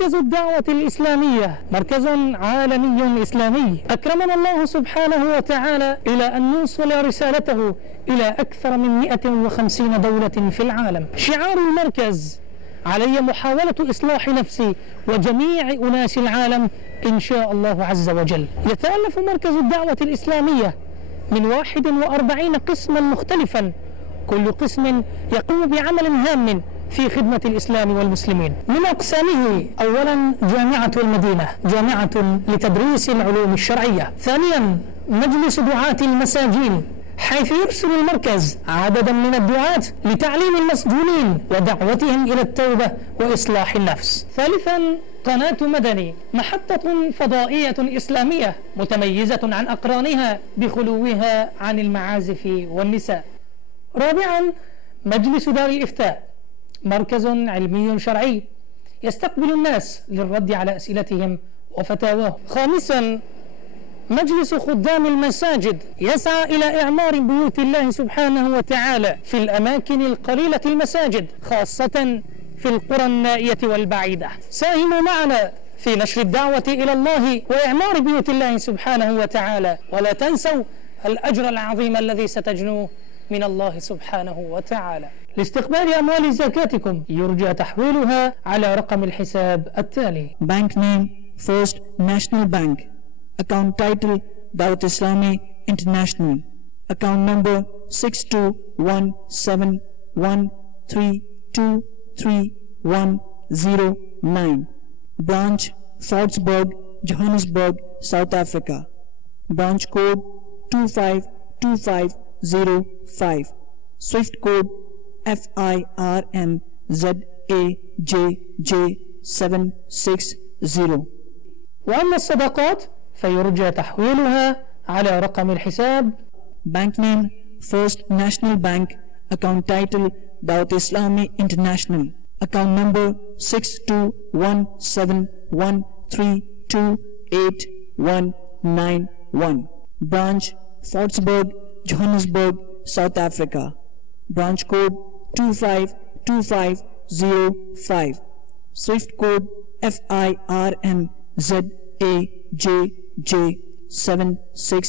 مركز الدعوة الإسلامية مركز عالمي إسلامي أكرمنا الله سبحانه وتعالى إلى أن نوصل رسالته إلى أكثر من 150 دولة في العالم. شعار المركز: علي محاولة إصلاح نفسي وجميع أناس العالم إن شاء الله عز وجل. يتألف مركز الدعوة الإسلامية من 41 قسما مختلفا، كل قسم يقوم بعمل هام في خدمة الإسلام والمسلمين. من أقسامه: أولا جامعة المدينة، جامعة لتدريس العلوم الشرعية. ثانيا مجلس دعاة المساجين، حيث يرسل المركز عددا من الدعاة لتعليم المسجونين ودعوتهم إلى التوبة وإصلاح النفس. ثالثا قناة مدني، محطة فضائية إسلامية متميزة عن أقرانها بخلوها عن المعازف والنساء. رابعا مجلس دار الإفتاء، مركز علمي شرعي يستقبل الناس للرد على أسئلتهم وفتاواهم. خامسا مجلس خدام المساجد، يسعى إلى إعمار بيوت الله سبحانه وتعالى في الأماكن القليلة المساجد، خاصة في القرى النائية والبعيدة. ساهموا معنا في نشر الدعوة إلى الله وإعمار بيوت الله سبحانه وتعالى، ولا تنسوا الأجر العظيم الذي ستجنوه من الله سبحانه وتعالى. لاستقبال أموال زكاتكم يرجى تحويلها على رقم الحساب التالي: Bank name First National Bank, account title Dawat Islami International, account number 621713231109, branch Fordsburg, Johannesburg, South Africa, branch code 252505, Swift code FIRNZAJJ760. وأما الصدقات فيرجى تحويلها على رقم الحساب: Bank name First National Bank, account title Dawat Islami International, account number 621713281191, branch Fordsburg, Johannesburg, South Africa, branch code 252505, Swift code FIRNZAJJ760.